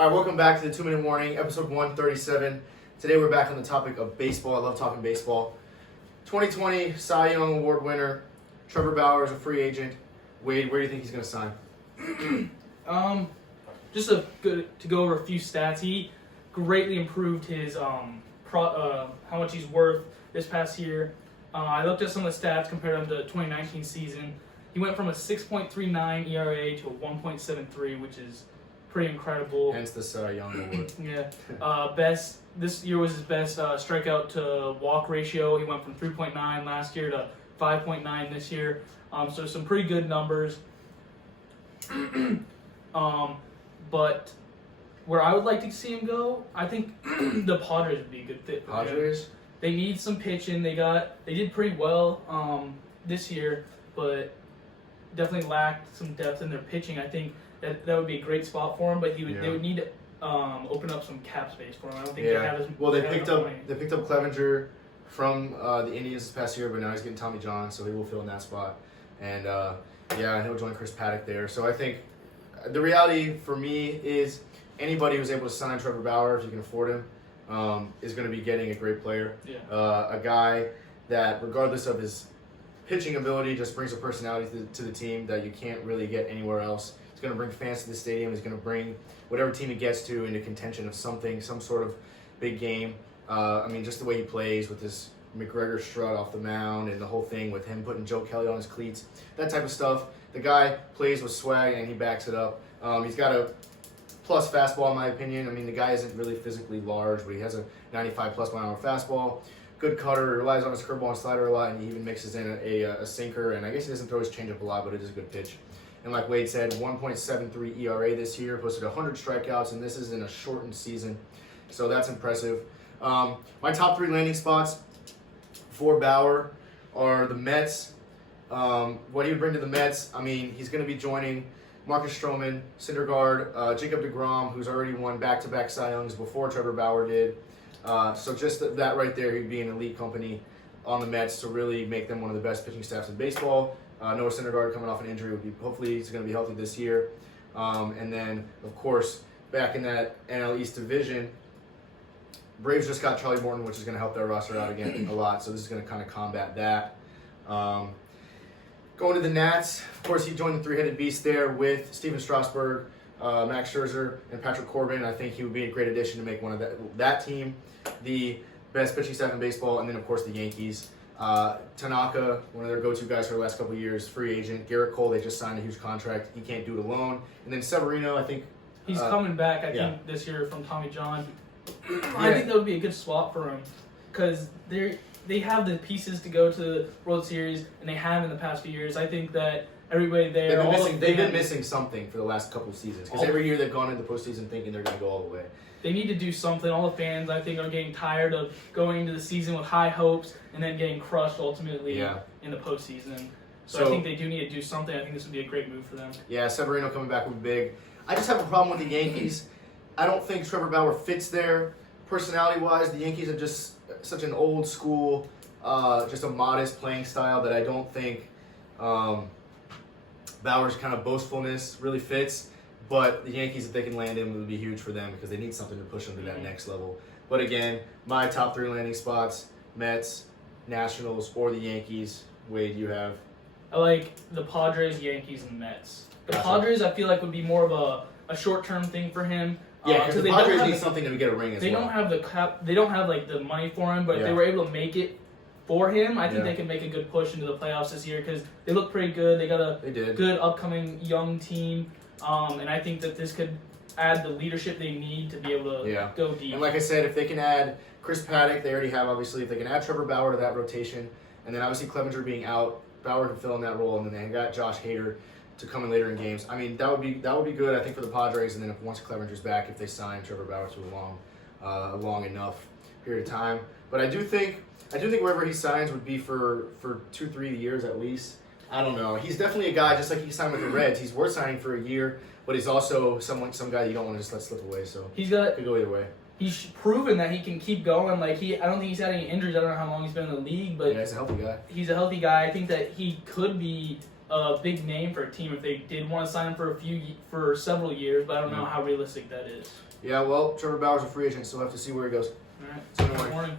All right, welcome back to the 2-Minute Warning, episode 137. Today we're back on the topic of baseball. I love talking baseball. 2020 Cy Young Award winner, Trevor Bauer is a free agent. Wade, where do you think he's going to sign? Just to go over a few stats. He greatly improved his how much he's worth this past year. I looked at some of the stats, compared him to the 2019 season. He went from a 6.39 ERA to a 1.73, which is pretty incredible. Hence the Cy Young Award. Yeah. This year was his best strikeout to walk ratio. He went from 3.9 last year to 5.9 this year. So some pretty good numbers. But where I would like to see him go, I think the Padres would be a good fit for him. Padres? They need some pitching. They did pretty well this year, but definitely lacked some depth in their pitching. I think that would be a great spot for him, but they would need to open up some cap space for him. I don't think they have as well. They picked up money. Clevenger from the Indians this past year, but now he's getting Tommy John, so he will fill in that spot. And he'll join Chris Paddock there. So I think the reality for me is anybody who's able to sign Trevor Bauer, if you can afford him, is going to be getting a great player. Yeah. A guy that, regardless of his pitching ability, just brings a personality to the team that you can't really get anywhere else. He's going to bring fans to the stadium. He's going to bring whatever team he gets to into contention of something, some sort of big game. Just the way he plays with this McGregor strut off the mound and the whole thing with him putting Joe Kelly on his cleats, that type of stuff. The guy plays with swag and he backs it up. He's got a plus fastball in my opinion. The guy isn't really physically large, but he has a 95 plus mile an hour fastball. Good cutter, relies on his curveball and slider a lot, and he even mixes in a sinker. And I guess he doesn't throw his changeup a lot, but it is a good pitch. And like Wade said, 1.73 ERA this year, posted 100 strikeouts, and this is in a shortened season. So that's impressive. My top three landing spots for Bauer are the Mets. What he would bring to the Mets, he's going to be joining Marcus Stroman, Syndergaard, Jacob deGrom, who's already won back-to-back Cy Youngs before Trevor Bauer did. So just that right there, he'd be an elite company on the Mets to really make them one of the best pitching staffs in baseball. Noah Syndergaard coming off an injury hopefully he's going to be healthy this year. And then, of course, back in that NL East division, Braves just got Charlie Morton, which is going to help their roster out again a lot. So this is going to kind of combat that. Going to the Nats, of course, he joined the three-headed beast there with Steven Strasburg, Max Scherzer, and Patrick Corbin. I think he would be a great addition to make one of that team the best pitching staff in baseball. And then, of course, the Yankees. Tanaka, one of their go-to guys for the last couple of years, free agent. Garrett Cole, they just signed a huge contract. He can't do it alone. And then Severino, I think. He's coming back, I think, this year from Tommy John. I think that would be a good swap for him because they have the pieces to go to the World Series, and they have in the past few years. I think that everybody there... They've been missing something for the last couple of seasons because every year they've gone into the postseason thinking they're going to go all the way. They need to do something. All the fans, I think, are getting tired of going into the season with high hopes and then getting crushed ultimately in the postseason. So I think they do need to do something. I think this would be a great move for them. Yeah, Severino coming back would be big. I just have a problem with the Yankees. I don't think Trevor Bauer fits there. Personality-wise, the Yankees are just such an old school, just a modest playing style that I don't think Bauer's kind of boastfulness really fits. But the Yankees, if they can land him, it would be huge for them because they need something to push them to that next level. But again, my top three landing spots, Mets, Nationals, or the Yankees. Wade, you have? I like the Padres, Yankees, and Mets. The Padres, I feel like, would be more of a short-term thing for him. Yeah, because the Padres need something to get a ring as well. They don't have the cap. They don't have the money for him. But if they were able to make it for him, I think they can make a good push into the playoffs this year because they look pretty good. They got a good upcoming young team, and I think that this could add the leadership they need to be able to go deep. And like I said, if they can add Chris Paddock, they already have obviously. If they can add Trevor Bauer to that rotation, and then obviously Clevenger being out, Bauer can fill in that role, and then they got Josh Hader to come in later in games. That would be good, I think, for the Padres. And then once Clevenger's back, if they sign Trevor Bauer to a long enough period of time. But I do think wherever he signs would be for 2-3 years at least. I don't know. He's definitely a guy, just like he signed with the Reds. He's worth signing for a year, but he's also some guy you don't want to just let slip away. So it could go either way. He's proven that he can keep going. I don't think he's had any injuries. I don't know how long he's been in the league, but he's a healthy guy. He's a healthy guy. I think that he could be a big name for a team if they did want to sign him for several years, but I don't know how realistic that is. Yeah, well, Trevor Bauer's a free agent, so we'll have to see where he goes. All right. See you in the Good morning. morning.